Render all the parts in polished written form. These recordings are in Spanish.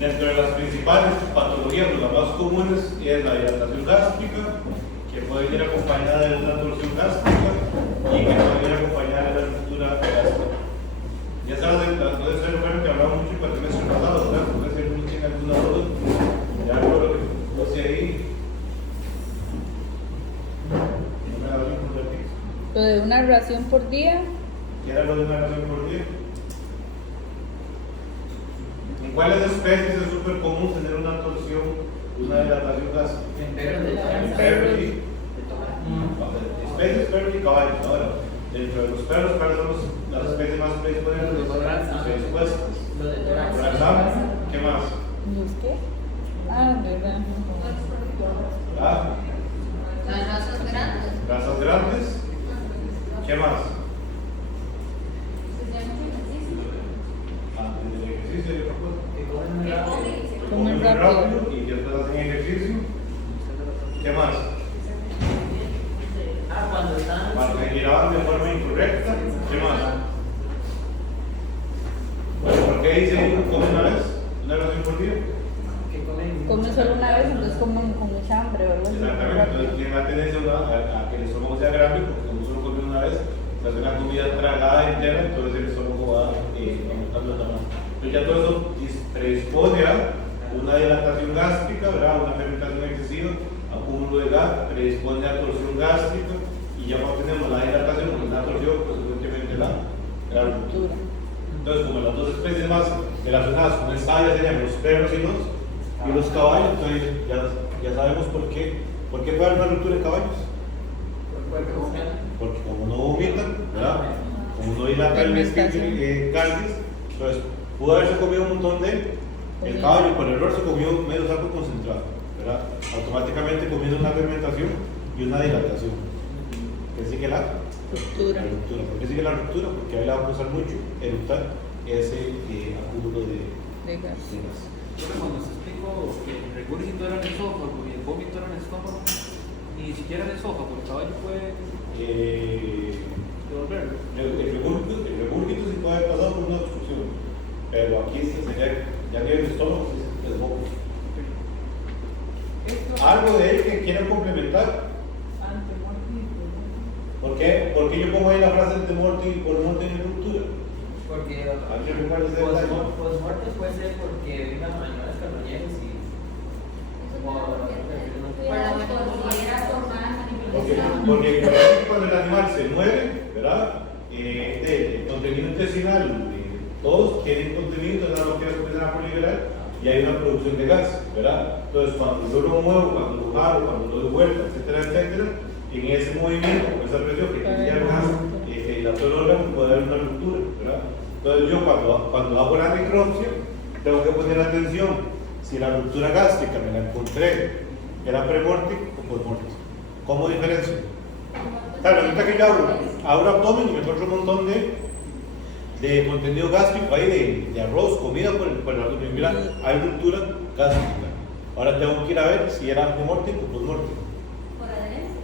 Dentro de las principales patologías, las más comunes, es la dilatación gástrica, que puede ir acompañada de una torsión gástrica y que puede ir acompañada de la ruptura gástrica. Ya sabes, no es el bueno que hablaba mucho el semestre pasado, ¿verdad? Puede ser mucho en alguna duda. Ya lo que puse ahí. No me da bien por aquí. Lo de una ración por día. ¿Qué era lo de una ración por día? ¿En cuáles especies es súper común tener una torsión, una dilatación gástrica? En perros. Perros y especies, perros y caballos. Ahora, dentro de los perros, ¿cuáles son las especies más predispuestas? Corazón. ¿Qué más? ¿Los qué? Ah, verdad. ¿Ah? Las razas grandes. Razas grandes. ¿Qué más? Antes del ejercicio, yo propongo. Comen rápido. rápido y después hacen ejercicio. ¿Qué más? Cuando están. Cuando se giraban de forma incorrecta. ¿Qué más? Bueno, ¿por qué dice come una vez? ¿Una ración por día? Que comen. Comen solo una vez, entonces comen con mucha hambre, ¿verdad? Exactamente, entonces tiene la tendencia a que el estómago sea grande, porque como solo come una vez, se hace una comida tragada entera, entonces el estómago va aumentando el tamaño. Pero ya todo eso predispone a una dilatación gástrica, ¿verdad? Una fermentación excesiva, acúmulo de gas, predispone a torsión gástrica, y ya cuando tenemos la dilatación, pues la torsión, consecuentemente la ruptura. Entonces, como las dos especies más relacionadas con esta área serían los perros y los caballos, entonces ya sabemos por qué puede haber una ruptura de caballos. Porque como no vomitan, ¿verdad? Como no dilata el cáliz, entonces pudo haberse comido un montón el caballo por error se comió medio saco concentrado, ¿verdad? Automáticamente comienza una fermentación y una dilatación. ¿Qué sigue la Ruptura. ruptura? ¿Por qué sigue la ruptura? Porque ahí le va a costar mucho eructar ese acúmulo de gas. Pero cuando se explicó que el regurgito era en el esófago y el vómito era en el estómago, ni siquiera en el esófago, el caballo puede devolverlo. El regurgito sí puede haber pasado por una obstrucción, pero aquí sería, ya tiene el estómago, es boca. Algo de él que quieran complementar. ¿Por qué? ¿Por qué yo pongo ahí la frase de muerte y por muerte y ruptura? Porque ¿Alguien recuerda ese detalle? posmuertos puede ser porque vengan mañones carroñeros y. Porque cuando el animal se muere, ¿verdad? El contenido intestinal, todos tienen contenido, entonces las bacterias empiezan a proliferar y hay una producción de gas, ¿verdad? Entonces cuando yo lo muevo, cuando lo jalo, cuando lo doy vuelta, etcétera, en ese movimiento, con esa presión que tiene el gas, que dilató el órgano, puede haber una ruptura, ¿verdad? Entonces yo cuando hago la necropsia, tengo que poner atención si la ruptura gástrica me la encontré, ¿era premuerte o postmuerte? ¿Cómo diferencio? Claro, resulta que yo abro abdomen y me encuentro un montón de contenido gástrico ahí, de arroz, comida por el abdomen. Mira, hay ruptura gástrica. Ahora tengo que ir a ver si era premuerte o postmuerte. Por adherencia.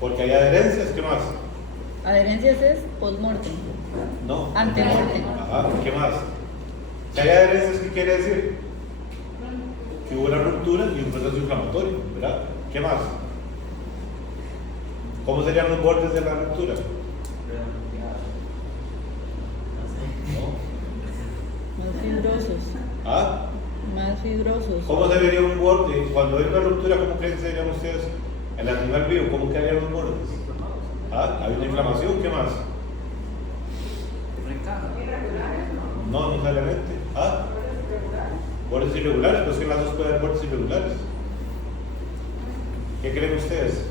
Porque hay adherencias, ¿qué más? Adherencias es postmortem. No. Antemortem. Ajá, ¿qué más? Si hay adherencias, ¿qué quiere decir? Que hubo una ruptura y un proceso inflamatorio, ¿verdad? ¿Qué más? ¿Cómo serían los bordes de la ruptura? Más fibrosos. ¿Ah? Más fibrosos. ¿Cómo se vería un borde? Cuando hay una ruptura, ¿cómo creen que serían ustedes? El animal vivo, ¿cómo quedarían los bordes? ¿Ah? ¿Hay una inflamación? ¿Qué más? No encaja. No, no necesariamente. ¿Ah? Bordes irregulares, pues que en las dos puede haber bordes irregulares. ¿Qué creen ustedes?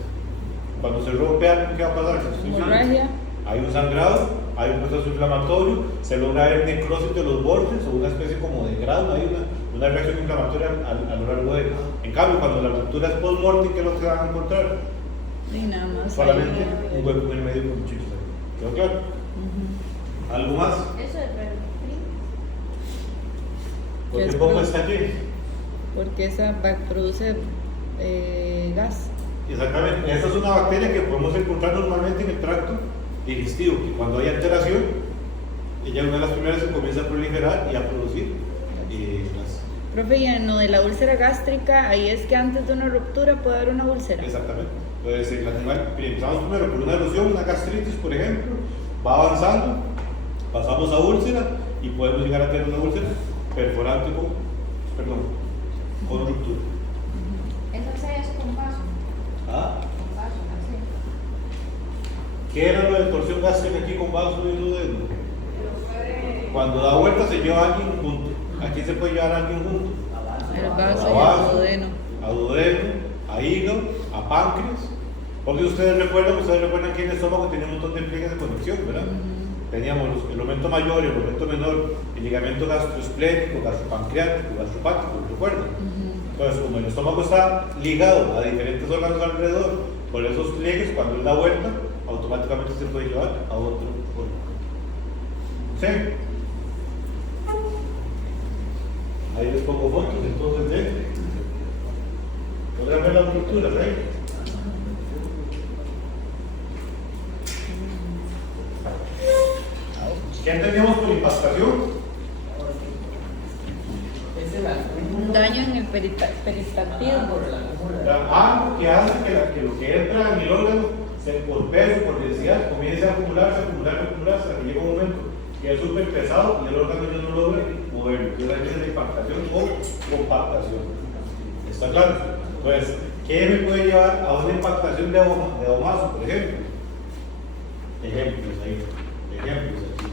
Cuando se rompe algo, ¿qué va a pasar? Hemorragia. Hay un sangrado, hay un proceso inflamatorio, se logra ver necrosis de los bordes o una especie como de grado, hay una reacción inflamatoria a lo largo de. En cambio, cuando la ruptura es post-mortem, ¿qué es lo que se van a encontrar? Y nada más. Solamente ahí, un hueco en el medio con chichos ahí. ¿Quedó claro? ¿Algo más? Eso es verdad. ¿Por ¿Qué qué es pongo pro- esta aquí? Porque esa produce gas. Exactamente. Esta es una bacteria que podemos encontrar normalmente en el tracto digestivo, que cuando hay alteración, ella es una de las primeras que comienza a proliferar y a producir gas. Profe, y en lo de la úlcera gástrica, ahí es que antes de una ruptura puede haber una úlcera. Exactamente. Entonces, el animal, empezamos primero por una erosión, una gastritis, por ejemplo, va avanzando, pasamos a úlcera y podemos llegar a tener una úlcera perforante con ruptura. Eso se es con vaso. ¿Ah? Con vaso, así. ¿Qué era lo de torsión gástrica aquí con vaso y duodeno? Cuando da vuelta se lleva a alguien junto. Aquí se puede llevar a alguien junto. El A vaso y el vaso, duodeno. a duodeno, a hígado, a páncreas. Porque ustedes recuerdan que en el estómago tenía un montón de pliegues de conexión, ¿verdad? Teníamos el aumento mayor y el aumento menor, el ligamento gastroesplénico, gastropancreático, gastropático, ¿recuerdan? Entonces, como el estómago está ligado a diferentes órganos alrededor, por esos pliegues, cuando él da vuelta, automáticamente se puede llevar a otro órgano. ¿Sí? Ahí les pongo fotos entonces de. ¿Podrán ver las estructuras ahí? ¿Qué entendíamos por impactación? Ese es la Un daño en el peristaltismo. Algo que hace que lo que entra en el órgano, por peso, por densidad, comience a acumularse, hasta que llega un momento que es súper pesado y el órgano ya no logra moverlo. Entonces ahí viene la impactación o compactación. ¿Está claro? Entonces, ¿qué me puede llevar a una impactación de ahomazo, por ejemplo? Ejemplos ahí. Ejemplos aquí.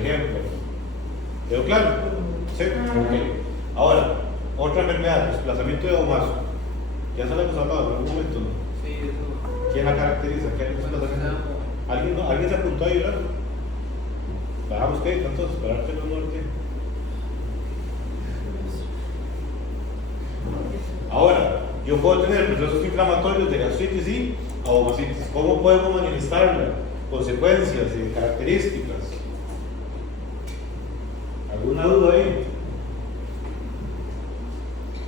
Ejemplos. ¿Quedó claro? ¿Sí? Ok. Ahora, otra enfermedad, desplazamiento de ahomazo. Ya se la hemos hablado en algún momento, ¿no? Sí, eso. ¿Quién la caracteriza? ¿Qué es el desplazamiento? ¿Alguien se apuntó a llorar? Bajamos qué, entonces, para darte el norte. Ahora, yo puedo tener procesos inflamatorios de gastritis y ahomacitis. ¿Cómo podemos manifestarla? Consecuencias y características. ¿Alguna duda ahí?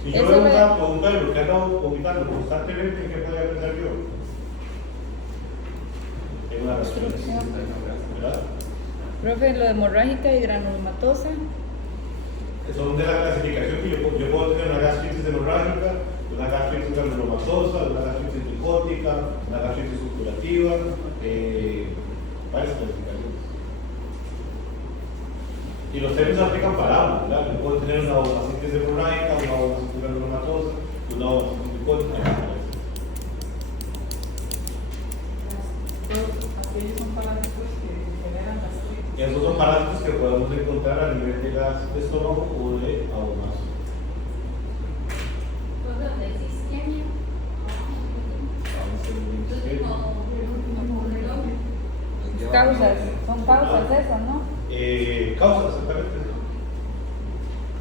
Si yo Eso veo un me- gato o un perro que anda vomitando constantemente, ¿en qué podría pensar yo? En una gastritis, ¿verdad? Profe, lo de hemorrágica y granulomatosa. Son de la clasificación que yo puedo tener una gastritis hemorrágica, una gastritis granulomatosa, una gastritis tricótica, una gastritis supurativa, varias clasificaciones. Y los términos aplican para ambos, ¿verdad? Yo puedo tener una gastritis hemorrágica, una gastritis granulomatosa, una gastritis tricótica. Aquellos son parásitos que generan gastritis. Esos son parásitos que podemos encontrar a nivel de gas de estómago o de ahomazo. Entonces, donde es isquemia. Entonces, Causas, son causas esas, ¿no? Causas, exactamente.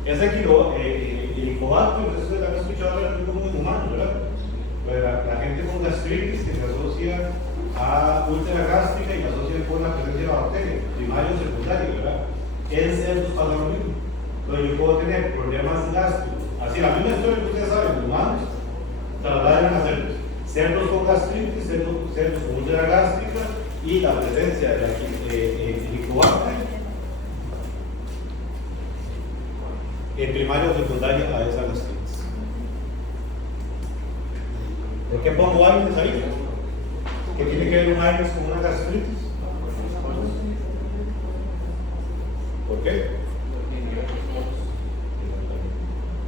Es aquí el helicobacter, eso se lo han escuchado hablar como en humanos, ¿verdad? Pues la gente con gastritis que se asocia a úlcera gástrica y la asocia con la presencia de bacterias, primario o secundario, ¿verdad? En cerdos pasa lo mismo. Entonces yo puedo tener problemas gástricos. Así, la misma historia que ustedes saben, humanos, trasladan a cerdos. Cerdos con gastritis, cerdos con úlcera gástrica y la presencia de helicobacter primaria o secundaria a esa gastritis. ¿Por qué pongo AINES ahí? ¿Qué tiene que ver un AINES con una gastritis? ¿Por qué?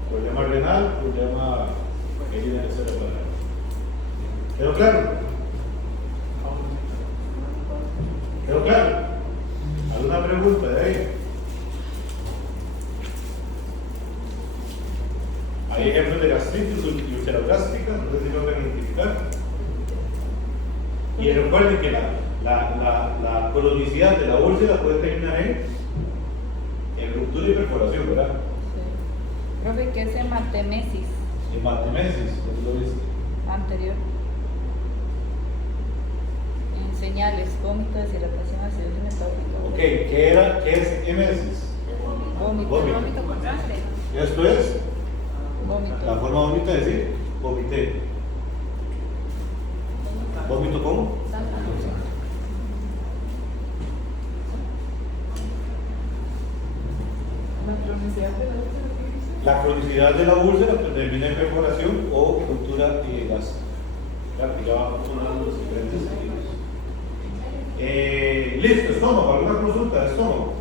Problema renal, problema herida cerebral. ¿Quedó claro? ¿Quedó claro? ¿Alguna pregunta de ahí? Hay ejemplos de gastritis y úlcera gástrica, no sé si lo van a identificar. Y recuerden que la cronicidad de la úlcera puede terminar en ruptura y perforación, ¿verdad? Sí. Profe, ¿qué es hematemesis Hematemesis, ¿dónde lo viste? anterior? En señales, vómito, deshidratación, acidosis metabólica. Ok, ¿qué es emesis? Vómito. Vómito. vómito con sangre. Esto es Vómito. la forma bonita de decir vomité. ¿Vómito cómo? La cronicidad de la úlcera, ¿qué dice? La cronicidad de la úlcera termina en perforación o ruptura gástrica. Claro, que ya vamos sonando los diferentes estilos. Listo, estómago, alguna consulta de estómago.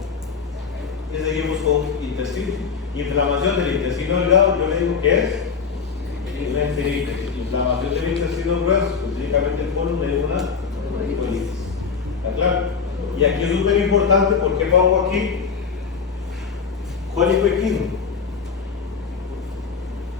Y seguimos con intestino. Inflamación del intestino delgado, yo le digo que es una enteritis. Inflamación del intestino grueso, específicamente el colon, es una colitis. ¿Está claro? Y aquí es súper importante porque pongo aquí cólico equino.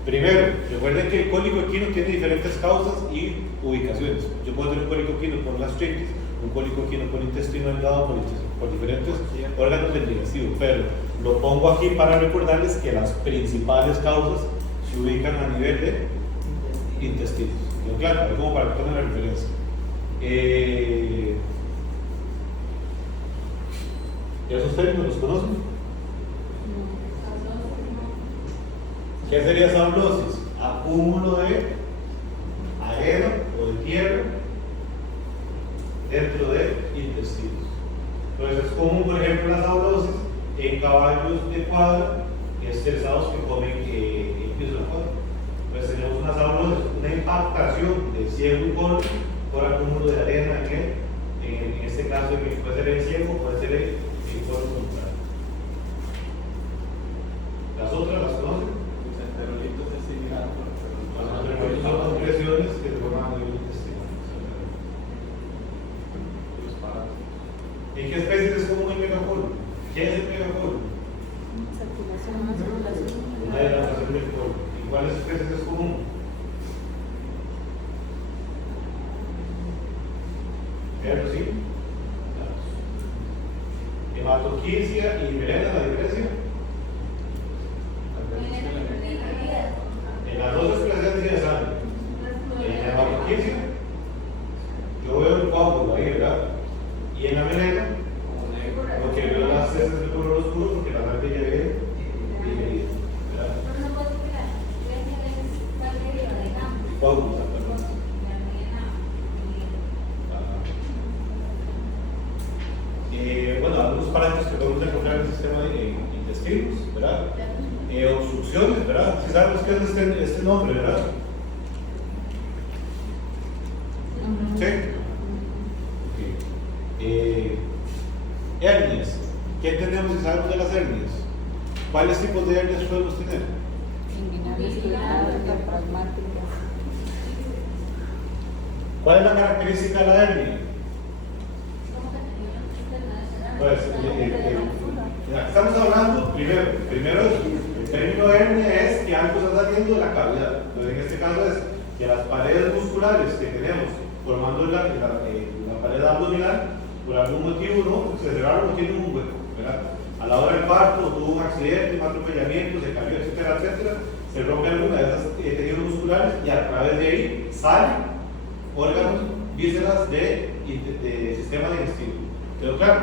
Primero, recuerden que el cólico equino tiene diferentes causas y ubicaciones. Yo puedo tener un cólico equino por gastritis, un cólico equino por intestino delgado, por diferentes órganos del digestivo, pero lo pongo aquí para recordarles que las principales causas se ubican a nivel de intestinos. ¿Quedó claro? Como para que tengan la referencia. ¿Esos términos los conocen? ¿Qué sería sablosis? Acúmulo de arena o de tierra dentro de intestinos. Entonces es común, por ejemplo, la sablosis en caballos de cuadra estresados que comen el piso de cuadra. Entonces tenemos una sablosis, una impactación del ciego y colon por acúmulo de arena en este caso puede ser el ciego, puede ser el colon contrario. Las otras las conocen. Son compresiones que se forman en el intestino. ¿En qué especies es común el megacolon? ¿Qué es el megacolon? Una dilatación del colon. ¿En cuáles especies es común? ¿Pero sí? Hematoquinsia y melena, ¿la diferencia? En las dos expresiones de sangre. En la hematoquinsia, yo veo el coágulo ahí, ¿verdad? Y en la melena, lo que veo las heces del color oscuro porque la sangre ya viene digerida, ¿verdad? Coágulo, perdón. Bueno, algunos parámetros que podemos encontrar en el sistema de intestinos, ¿verdad? Obstrucciones, ¿verdad? Si sabemos qué es este nombre, ¿verdad? ¿Sí? Okay. Hernias. ¿Qué entendemos si sabemos de las hernias? ¿Cuáles tipos de hernias podemos tener? Inguinales, diafragmáticas. ¿Cuál es la característica de la hernia? Pues, estamos hablando, primero el término hernia es que algo está saliendo de la cavidad. Entonces, en este caso es que las paredes musculares que tenemos formando la pared abdominal, por algún motivo no se cerraron o tienen un hueco, ¿verdad? A la hora del parto, tuvo un accidente, un atropellamiento, se cayó, etcétera, etcétera, se rompe alguna de esas tejidos musculares y a través de ahí salen órganos, vísceras de sistema digestivo. ¿Quedó claro?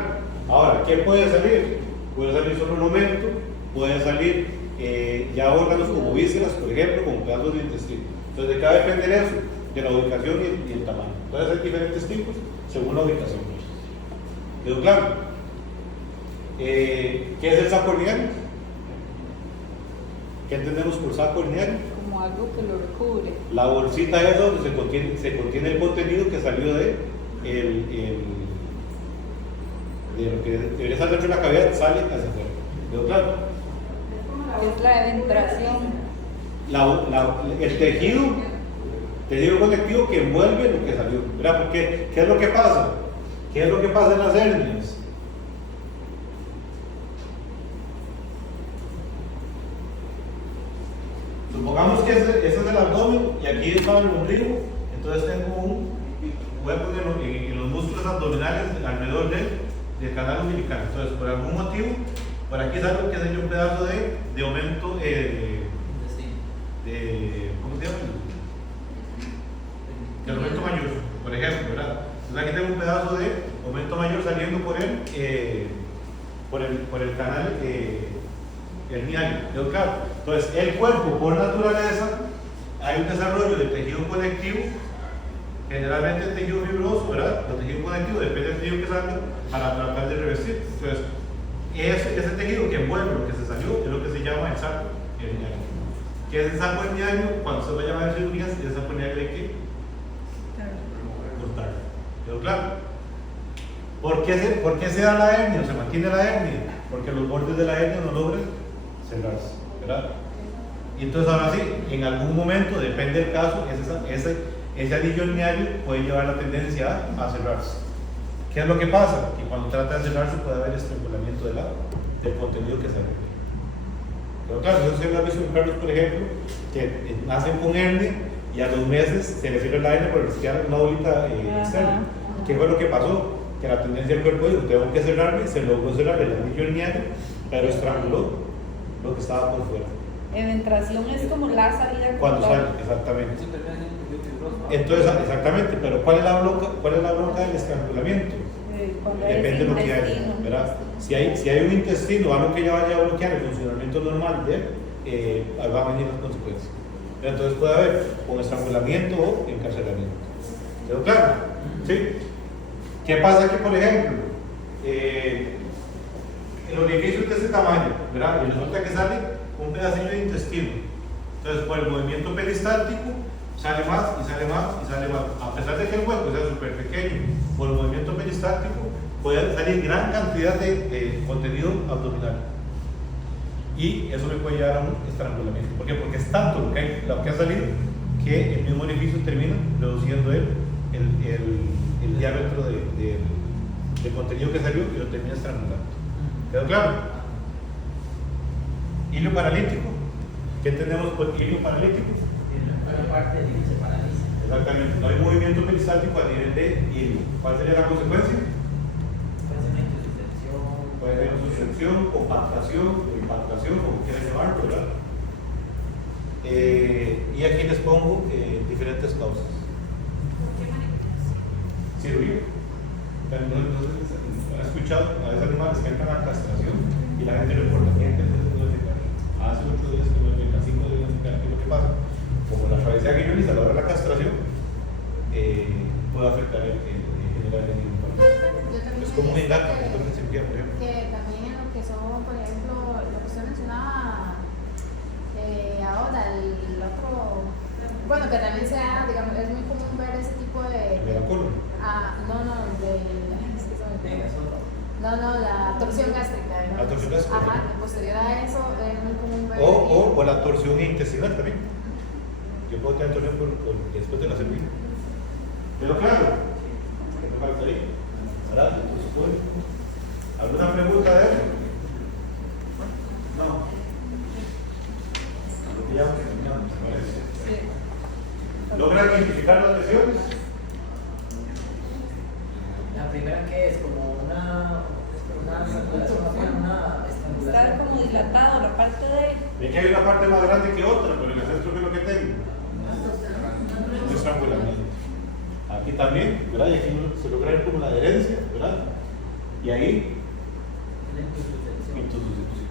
Ahora, ¿qué puede salir? Puede salir solo un aumento, puede salir ya órganos como vísceras, por ejemplo, como pedazos de intestino. Entonces, ¿de qué va a depender eso? De la ubicación y el tamaño. Entonces, hay diferentes tipos según la ubicación. ¿Quedó claro? ¿Qué es el saco herniano? ¿Qué entendemos por saco herniano? Como algo que lo recubre. La bolsita es donde se contiene el contenido que salió de lo que debería salir dentro de la cavidad, sale hacia afuera. ¿Quedó claro? Es la eventración. El tejido conectivo que envuelve lo que salió, ¿verdad? Porque, ¿qué es lo que pasa? ¿Qué es lo que pasa en las hernias? Supongamos que este es el abdomen y aquí está el ombligo, entonces tengo un hueco en los músculos abdominales alrededor del canal umbilical. Entonces, por algún motivo, por aquí sale que sería un pedazo de aumento ¿cómo se llama? De aumento mayor, por ejemplo, ¿verdad? Entonces aquí tengo un pedazo de aumento mayor saliendo por el canal herniano. ¿Quedó claro? Entonces, el cuerpo, por naturaleza, hay un desarrollo del tejido conectivo, generalmente el tejido fibroso, ¿verdad? El tejido conectivo depende del tejido que salga para tratar de revestir. Entonces, ese tejido que envuelve lo que se salió es lo que se llama el saco herniario. ¿Qué es el saco herniario? Cuando se va a llamar cirugías, el saco herniario hay que cortar. ¿Quedó claro? ¿Por qué se da la hernia o se mantiene la hernia? Porque los bordes de la hernia no logran cerrarse, ¿verdad? Y entonces ahora sí, en algún momento, depende del caso, ese anillo herniario puede llevar la tendencia a cerrarse. ¿Qué es lo que pasa? Que cuando trata de cerrarse puede haber estrangulamiento del contenido que sale. Pero claro, yo sé las visto en perros, por ejemplo, que nacen con hernia y a los meses se les cierra la hernia por retirar una bolita externa. ¿Qué fue lo que pasó? Que la tendencia del cuerpo dijo, tengo que cerrarme, se logró cerrar el anillo herniario, pero estranguló lo que estaba por fuera. Eventración es como la salida. Cuando sale, exactamente. Eso termina siendo un poquito fibroso, ¿no? Entonces, exactamente, pero ¿cuál es la bronca del estrangulamiento? Depende de lo que haya, ¿verdad? Si hay un intestino, algo que ya vaya a bloquear el funcionamiento normal va a venir las consecuencias. Entonces puede haber un estrangulamiento o encarcelamiento. ¿Quedó claro? ¿Sí? ¿Qué pasa aquí, por ejemplo? El orificio es de este tamaño, ¿verdad? Y resulta que sale un pedacillo de intestino. Entonces, por el movimiento peristáltico, sale más y sale más y sale más. A pesar de que el hueco sea súper pequeño, por el movimiento peristáltico puede salir gran cantidad de contenido abdominal. Y eso le puede llevar a un estrangulamiento. ¿Por qué? Porque es tanto lo que ha salido que el mismo orificio termina reduciendo el diámetro del contenido que salió y lo termina estrangulando. ¿Quedó claro? Hilo paralítico. ¿Qué entendemos por hilo paralítico? La parte de se paraliza. Exactamente, no hay movimiento peristáltico a nivel de hilo. ¿Cuál sería la consecuencia? Puede haber suspensión, compactación, como quieran llamarlo, ¿verdad? Y aquí les pongo diferentes causas. Cirugía. ¿Han escuchado a veces animales que entran a castración y la gente reporta que hace 8 días que no es 5 días que ¿qué es lo que pasa? Como la travesía guioniza a la hora de la castración puede afectar el general del niño. Es como un engaño después de cirugía, por ejemplo. Que también en lo que son, por ejemplo, lo que usted mencionaba ahora, el otro, bueno, que también sea, digamos, es muy común ver ese tipo de... ¿De la colon? No, la torsión gástrica. ¿No? La torsión gástrica. Ajá, posterior a eso es muy común ver... O la torsión intestinal también. Yo puedo tener torsión después de la cirugía. Pero claro, ¿qué me faltaría? ¿Verdad? ¿Alguna pregunta de él? No. Ya terminamos, parece. ¿Logran identificar las lesiones? La primera que es como una estrangulación, Está como dilatado la parte de... Es que hay una parte más grande que otra, pero en el centro, ¿qué es lo que tengo? Un estrangulamiento. Aquí también, ¿verdad? Y aquí se logra ver como la adherencia, ¿verdad? Y ahí, intususcepción.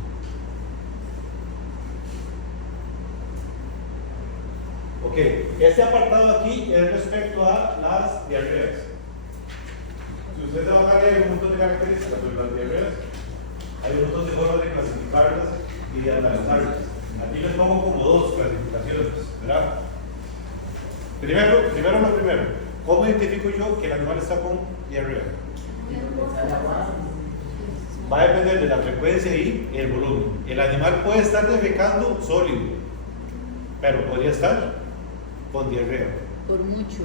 Ok, este apartado aquí es respecto a las diarreas. Si ustedes van a leer un montón de características sobre las diarreas, hay un montón de formas de clasificarlas y de analizarlas. Aquí les pongo como dos clasificaciones, ¿verdad? Primero lo primero. ¿Cómo identifico yo que el animal está con diarrea? Va a depender de la frecuencia y el volumen. El animal puede estar defecando sólido, pero podría estar con diarrea. Por mucho,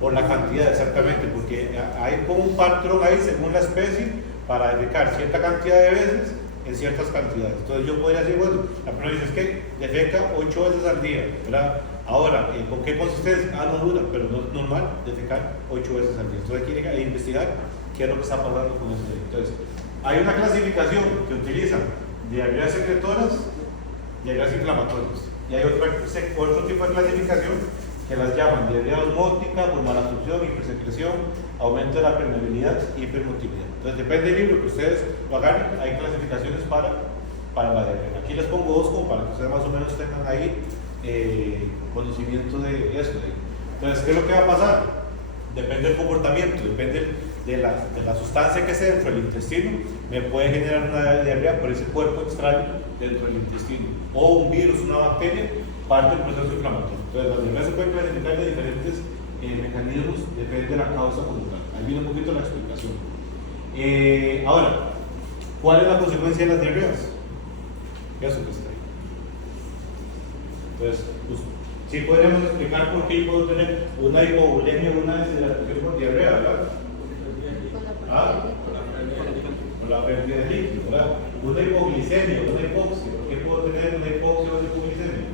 Por la cantidad, exactamente, porque hay como un patrón ahí según la especie para defecar cierta cantidad de veces en ciertas cantidades. Entonces yo podría decir, bueno, la persona dice es que defeca 8 veces al día, ¿verdad? Ahora, ¿con qué consistencia? No dura, pero no es normal defecar 8 veces al día. Entonces hay que investigar qué es lo que está pasando con eso. Entonces, hay una clasificación que utilizan diarreas secretoras, diarreas inflamatorias. Y hay otro tipo de clasificación que las llaman diarrea osmótica por malabsorción, hipersecreción, aumento de la permeabilidad y hipermotilidad. Entonces, depende del libro que ustedes lo hagan, hay clasificaciones para la diarrea. Aquí les pongo dos como para que ustedes más o menos tengan ahí conocimiento de esto. Entonces, ¿qué es lo que va a pasar? Depende del comportamiento, depende de la sustancia que sea dentro del intestino me puede generar una diarrea por ese cuerpo extraño dentro del intestino, o un virus, una bacteria, parte del proceso inflamatorio. Entonces, las diarreas se pueden clasificar de diferentes mecanismos, depende de la causa como tal. Ahí viene un poquito la explicación. Ahora, ¿cuál es la consecuencia de las diarreas? Eso que está ahí. Entonces, pues, sí podríamos explicar por qué puedo tener una hipovolemia o una deshidratación por diarrea, ¿verdad? Con la pérdida de líquido, ¿verdad? Una hipoglicemia, una hipoxia. ¿Por qué puedo tener una hipoxia o una hipoglicemia?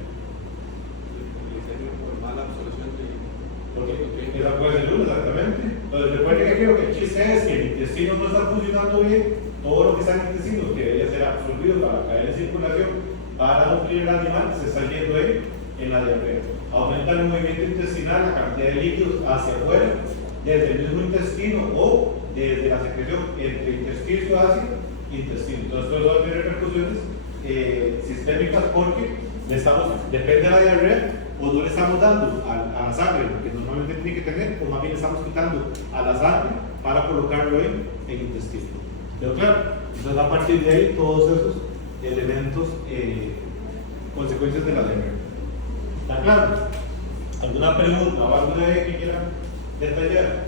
Porque esa puede ser una, exactamente. Entonces, recuerden que creo que el chiste es que el intestino no está funcionando bien, todo lo que está en el intestino, que debería ser absorbido para caer en circulación, para nutrir al animal, se está yendo en la diarrea. Aumenta el movimiento intestinal, la cantidad de líquidos hacia afuera, desde el mismo intestino o desde la secreción entre intersticio hacia intestino. Entonces, todo eso va a tener repercusiones sistémicas porque depende de la diarrea, o no le estamos dando a la sangre lo que normalmente tiene que tener, o más bien le estamos quitando a la sangre para colocarlo en el intestino. ¿Pero claro? Entonces, a partir de ahí, todos esos elementos, consecuencias de la diarrea. ¿Está claro? ¿Alguna pregunta o alguna vez que quieran detallar?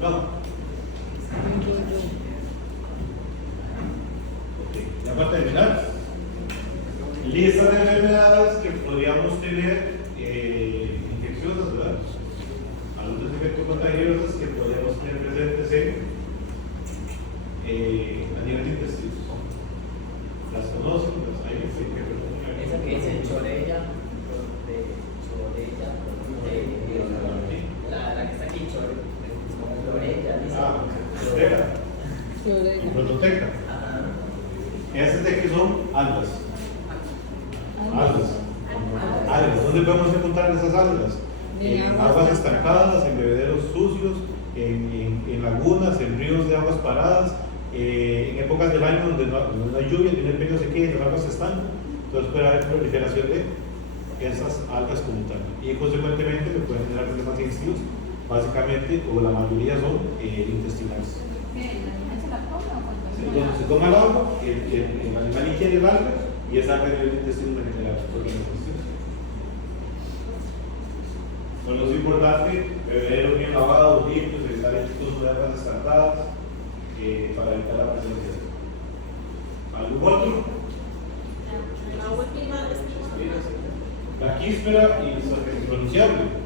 No. Ok, ya para terminar. Lista de enfermedades que podríamos tener infecciosas, ¿verdad? Algunos efectos contagiosos que podríamos tener presentes a nivel de intestino. Las conocen, las hay Esa que dice chorella, la que está aquí, chorella, dice. Florella. Prototeca. Ajá. Esas de aquí son algas. Algas. ¿Dónde podemos encontrar esas algas? En aguas estancadas, en bebederos sucios, en lagunas, en ríos de aguas paradas, en épocas del año donde no hay lluvia, tiene periodo de sequía y las aguas están. Entonces puede haber proliferación de esas algas como tal. Y consecuentemente le pueden generar problemas digestivos, básicamente, o la mayoría son intestinales. ¿El animal se la come o cuando Entonces se toma el agua, el animal ingiere el alga y esa alga en el intestino en general. Por eso es importante beber bien lavados, limpios, evitar el uso de aguas descartadas para evitar la presencia. ¿Algún otro? La última La quíspera impronunciable.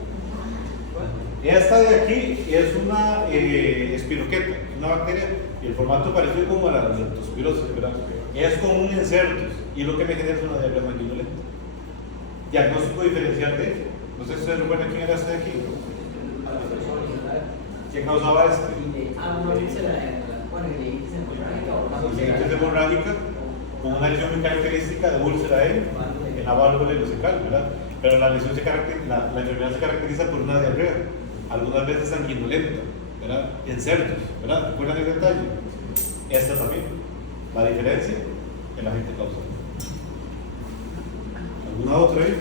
Esta de aquí es una espiroqueta, una bacteria, y el formato parece como la leptospirosis, ¿verdad? Es común en cerdos y lo que me genera es una diarrea sanguinolenta. Diagnóstico diferencial de, no sé si ustedes recuerdan quién era este de aquí. ¿Quién causaba este? Úlcera hemorrágica, con una lesión muy característica de úlcera en la válvula ileocecal, ¿verdad? Pero la lesión la enfermedad se caracteriza por una diarrea, algunas veces sanguinolenta, ¿verdad? En cerdos, ¿verdad? ¿Recuerdan el detalle? Esta también. La diferencia que la gente causa. ¿Alguna otra ahí?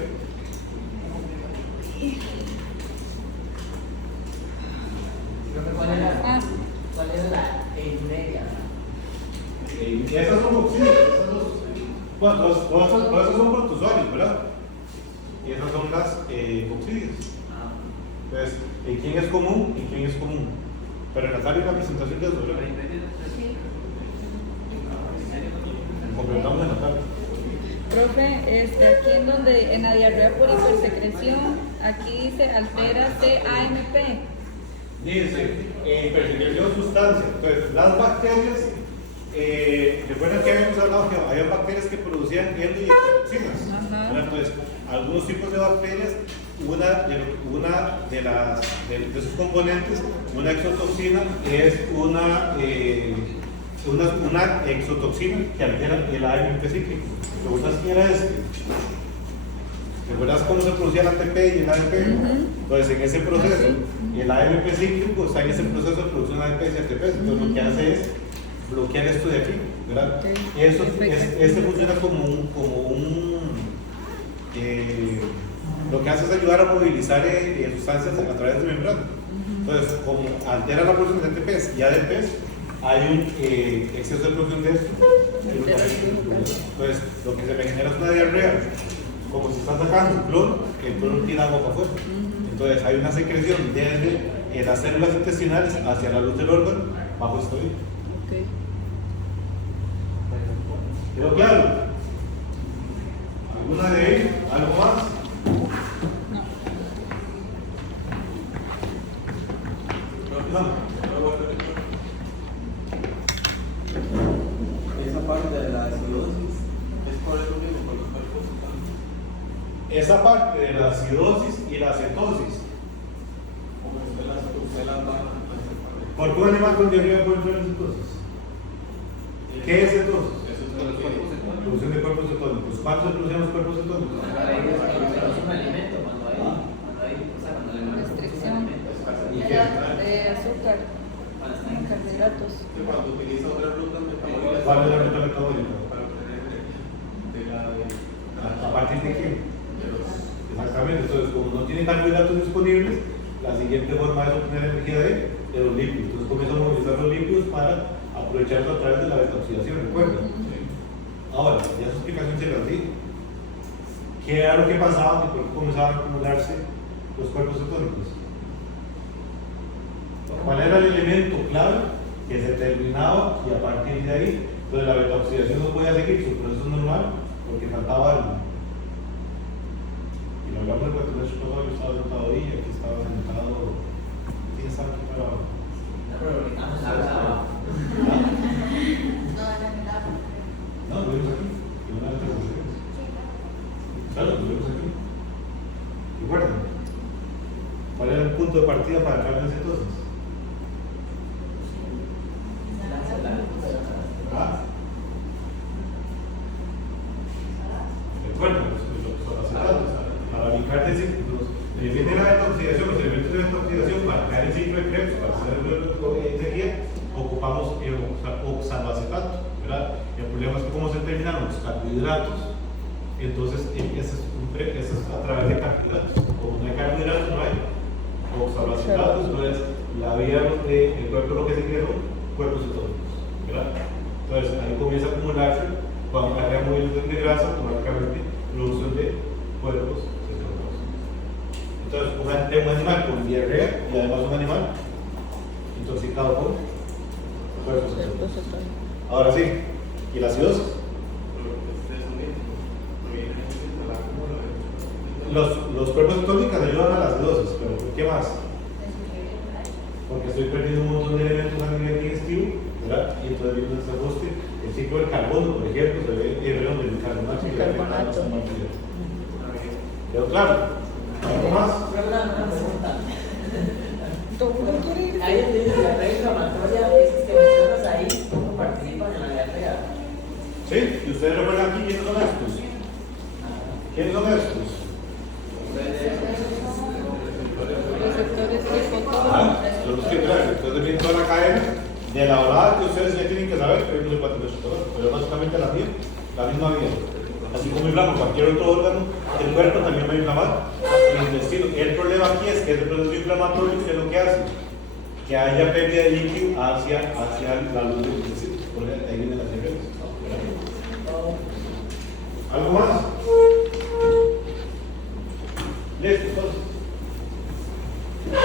¿Cuál era la eiureia? Esas son auxilios, esas dos. Bueno, todas esas son protozoarios, ¿verdad? Y esas son las auxilios. Entonces, ¿en quién es común? ¿En quién es común? Pero Natalia, la presentación de eso, ¿verdad? Completamos en Natalia. Profe, aquí en donde en la diarrea por hipersecreción, aquí dice altera CAMP. Dice, hipersecreción sustancia. Entonces, las bacterias, recuerden que habíamos hablado que había bacterias que producían endo y exotoxinas. Entonces, algunos tipos de bacterias, una de sus componentes, una exotoxina, es una exotoxina que altera el AMP cíclico. ¿Recuerdas quién era este? ¿Recuerdas cómo se producía el ATP y el ADP? Entonces, en ese proceso, el AMP cíclico está en ese proceso de producción de ADP y ATP. Entonces, lo que hace es bloquear esto de aquí, ¿verdad? Y eso, este funciona como un lo que hace es ayudar a movilizar sustancias a través de membrana. Entonces, como altera la producción de ATPs y ADPs, hay un exceso de producción de esto. Entonces, lo que se me genera es una diarrea. Como se está sacando el cloro tira agua para afuera. Entonces, hay una secreción desde las células intestinales hacia la luz del órgano bajo esta vía. Ok. ¿Quedó claro? ¿Alguna de ellas? ¿Algo más? No. Esa parte de la acidosis es por eso mismo, por los cuerpos cetónicos. Esa parte de la acidosis y la cetosis. Como usted las va a separar. ¿Por qué un animal con diarrea puede entrar en cetosis? ¿Qué es cetosis? Eso es lo que Producción de cuerpos cetónicos. ¿Cuántos se producen los cuerpos cetónicos? Cuando hay un alimento, cuando hay, o sea, cuando le Restricción. ¿Y qué? De azúcar, carbohidratos. cuando utiliza otras rutas metabólicas ¿Cuál es la ruta metabólica? para obtener energía. ¿A partir de qué? De los Exactamente. Entonces, como no tiene carbohidratos disponibles, la siguiente forma es obtener energía de los lípidos. Entonces, comienza a movilizar los lípidos para aprovecharlo a través de la beta-oxidación, ¿recuerdan? Ahora, ya su explicación se las di. ¿Qué era lo que pasaba y por qué comenzaban a acumularse los cuerpos cetónicos? ¿Cuál era el elemento clave que se terminaba y a partir de ahí, entonces la beta-oxidación no podía seguir su proceso normal porque faltaba algo? Y lo hablamos de cuando yo estaba sentado ahí, aquí estaba sentado. ¿Quién estaba aquí para abajo? No, lo vimos aquí. Y una vez lo vimos. Claro, lo vimos aquí. ¿Recuerdan? ¿Cuál era el punto de partida para entrar en cetosis? ¿Ah? Recuerdan, los acetatos. Para brincar de ciclos. Viene la beta-oxidación, los elementos de beta-oxidación para caer el ciclo de Krebs, para hacer el energía, ocupamos oxaloacetato, ¿verdad? El problema es que como se terminan los carbohidratos, entonces eso es a través de carbohidratos. Como no hay carbohidratos, no hay oxaloacetatos, entonces la vía del cuerpo lo que se quedó, cuerpos cetónicos, ¿verdad? Entonces ahí comienza a acumularse, cuando hay movilización de grasa, automáticamente producción de cuerpos cetónicos. Entonces, un animal con diarrea y además un animal intoxicado con cuerpos cetónicos. Ahora sí, ¿y la acidosis? Los cuerpos cetónicos ayudan a la acidosis, pero ¿por qué más? Porque estoy perdiendo un montón de elementos a nivel digestivo, ¿verdad? Y entonces viene este ajuste. El ciclo del carbono, por ejemplo, se ve el del carbonato. ¿Quedó claro? ¿Algo más? Una pregunta. Doctor, Ahí en la diarrea inflamatoria, esas que mencionas ahí, ¿cómo participan en la diarrea? Sí, y ustedes recuerdan aquí quiénes son estos. ¿Quiénes son estos? receptores tipo Ah, son los que traen. Entonces viene toda la cadena de la orada que ustedes ya tienen que saber, pero no sé cuánto es eso, pero básicamente la misma vía. Así como inflama cualquier otro órgano, el cuerpo también va a inflamar el intestino. El problema aquí es que el proceso inflamatorio es lo que hace que haya pérdida de líquido hacia la luz del intestino. Por ahí vienen las diarreas. ¿Algo más? Listo, entonces.